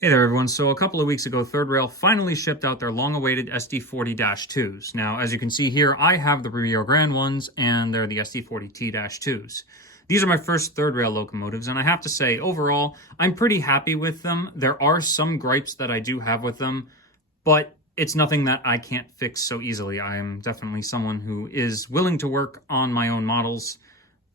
Hey there, everyone. So a couple of weeks ago, Third Rail finally shipped out their long-awaited SD40-2s. Now, as you can see here, I have the Rio Grande ones, and they're the SD40T-2s. These are my first Third Rail locomotives, and I have to say, overall, I'm pretty happy with them. There are some gripes that I do have with them, but it's nothing that I can't fix so easily. I am definitely someone who is willing to work on my own models.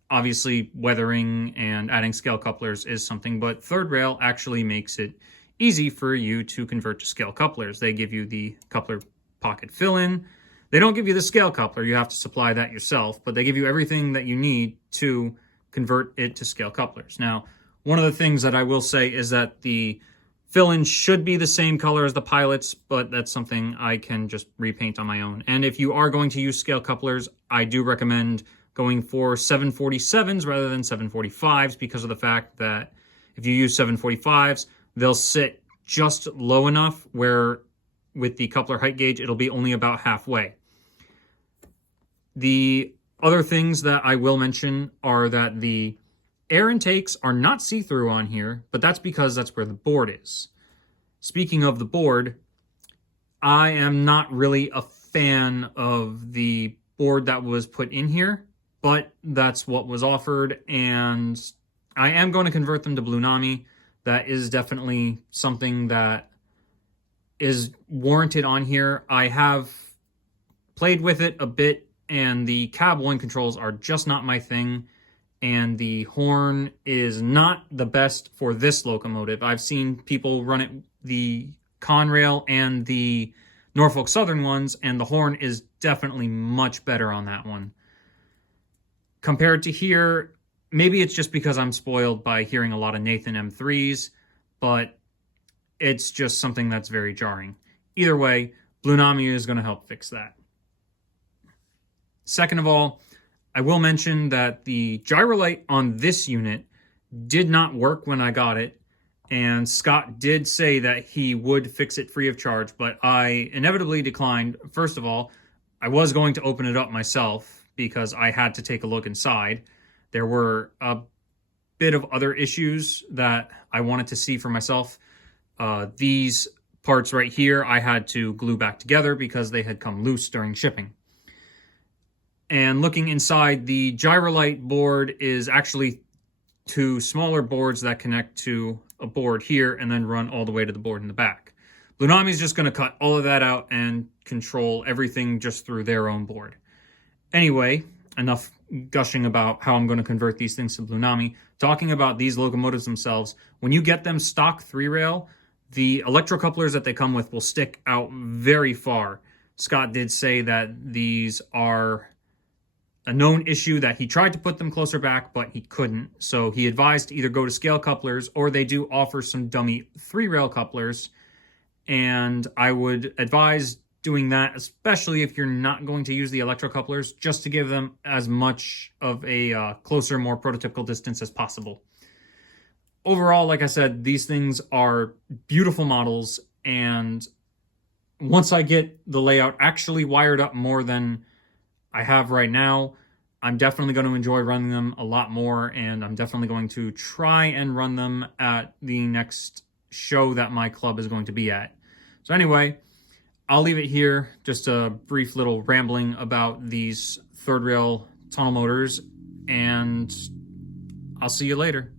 Obviously, weathering and adding scale couplers is something, but Third Rail actually makes it easy for you to convert to scale couplers. They give you the coupler pocket fill-in. They don't give you the scale coupler. You have to supply that yourself, but they give you everything that you need to convert it to scale couplers. Now, one of the things that I will say is that the fill-in should be the same color as the pilots, but that's something I can just repaint on my own. And if you are going to use scale couplers, I do recommend going for 747s rather than 745s because of the fact that if you use 745s, they'll sit just low enough where with the coupler height gauge, it'll be only about halfway. The other things that I will mention are that the air intakes are not see-through on here, but that's because that's where the board is. Speaking of the board, I am not really a fan of the board that was put in here, but that's what was offered, and I am going to convert them to Blue Nami. That is definitely something that is warranted on here. I have played with it a bit, and the cab one controls are just not my thing, and the horn is not the best for this locomotive. I've seen people run it, the Conrail and the Norfolk Southern ones, and the horn is definitely much better on that one. Compared to here, maybe it's just because I'm spoiled by hearing a lot of Nathan M3s, but it's just something that's very jarring. Either way, Blue Nami is going to help fix that. Second of all, I will mention that the gyro light on this unit did not work when I got it, and Scott did say that he would fix it free of charge, but I inevitably declined. First of all, I was going to open it up myself because I had to take a look inside. There were a bit of other issues that I wanted to see for myself. These parts right here, I had to glue back together because they had come loose during shipping. And looking inside, the Gyrolite board is actually two smaller boards that connect to a board here and then run all the way to the board in the back. Blue Nami is just going to cut all of that out and control everything just through their own board. Anyway, enough gushing about how I'm going to convert these things to Blue Nami. Talking about these locomotives themselves, when you get them stock 3-rail, the electrocouplers that they come with will stick out very far. Scott did say that these are a known issue, that he tried to put them closer back, but he couldn't. So he advised to either go to scale couplers, or they do offer some dummy 3-rail couplers. And I would advise doing that, especially if you're not going to use the electrocouplers, just to give them as much of a closer, more prototypical distance as possible. Overall, like I said, these things are beautiful models, and once I get the layout actually wired up more than I have right now, I'm definitely going to enjoy running them a lot more, and I'm definitely going to try and run them at the next show that my club is going to be at. So anyway, I'll leave it here, just a brief little rambling about these Third Rail tunnel motors, and I'll see you later.